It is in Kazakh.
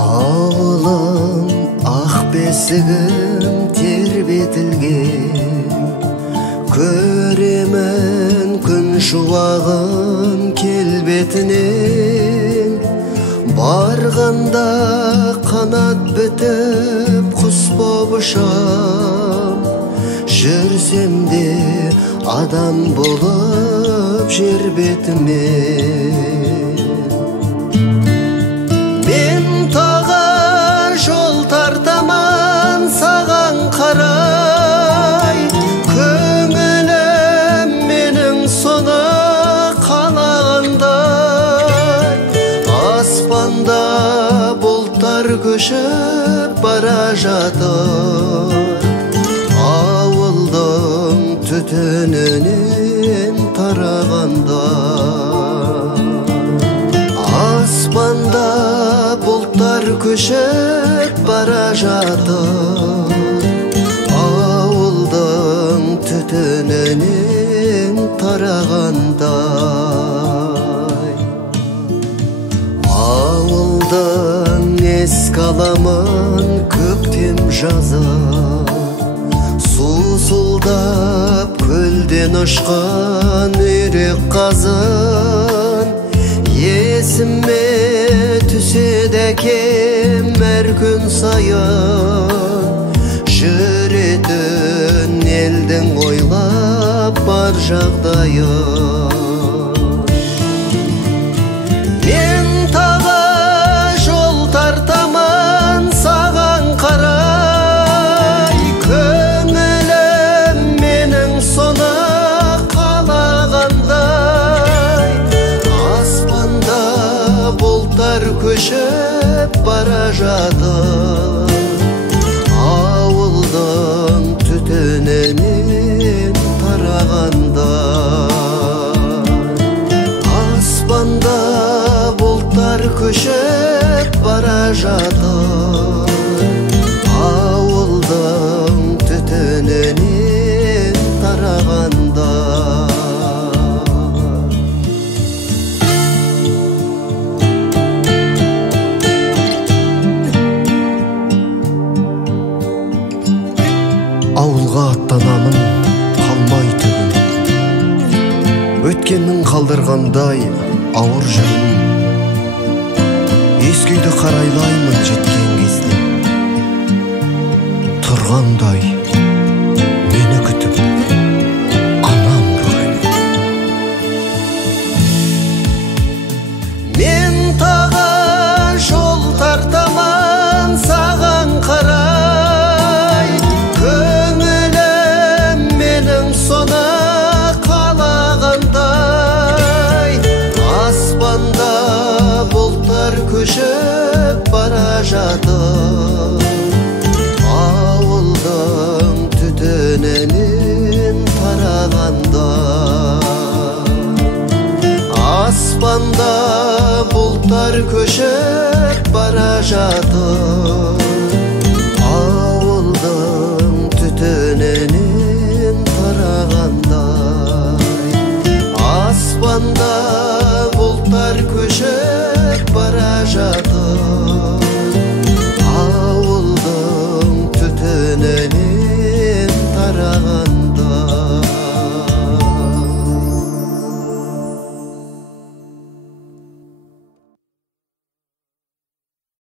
Ауылым ақ бесігім тербетілген, көремін күн шуағын келбетінен. Барғанда қанат бітіп құс боп ұшам, жүрсем де адам болып жер бетімен. Мен таға жол тартаман саған қарай, көңілім менің соны қалағандай. Аспанда бұлттар көшіп бара жатыр, ауылдың түтінінен тарағанда. Аспанда бұлттар көшіп бара жатыр, ауылдың түтінінен тарағандай. Ауылдың еске аламын көктем жазы, сусылдап көлден ұшқан үйрек қазын. Есіме түседі әкем әр күн сайын, жүретін елдің ойлап бар жағдайын. Мен таға жол тартаман саған қарай, көңілім менің соны қалағандай. Аспанда бұлттар көшіп бара жатыр, ауылдың түтінінен тарағанда. Аспанда бұлттар көшіп бара жатыр, ауылдың түтінінен тарағанда. Ауылға аттанамын қалмай түгін, өткеннің қалдырғандай ауыр жүгін. Ескі үйді қарайлаймын жеткен кезде, тұрғандай мені күтіп анам бүгін. Мен таға жол тартаман саған қарай, көңілім менің соны қалағандай. Аспанда бұлттар көшіп бара жатыр, ауылдың түтінінен тарағанда. Аспанда бұлттар көшіп бара жатыр,